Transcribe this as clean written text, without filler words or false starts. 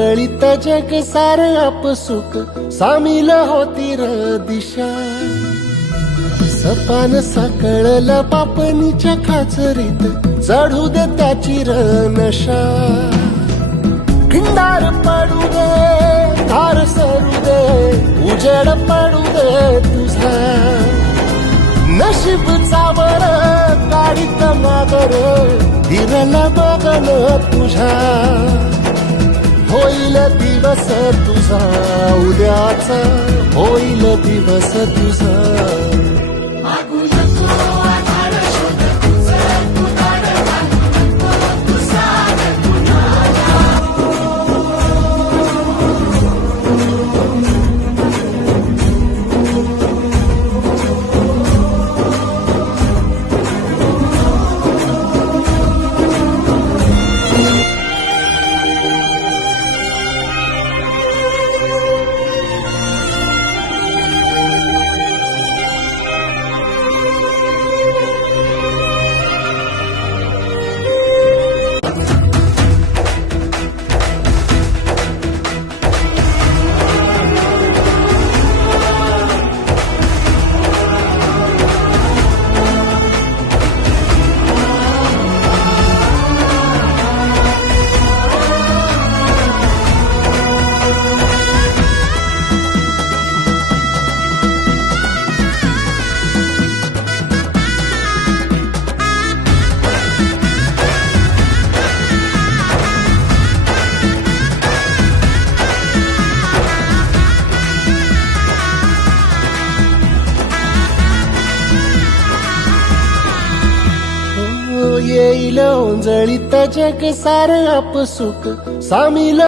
ओंजळीत जग सार आपसुक सामील होती र दिशा. सपान साकळला पापणीच्या खाचरीत चढू दे त्याची र नशा. खिंडार पडू दे धार सरू दे उजेड पडू दे तुझा. नशीब चावर गाडीत मागर हिरल बघन तुझ्या. होईल दिवस तुझा उद्याचा होईल दिवस तुझा. येईल ओंजळीत जग सार आपसुक सामील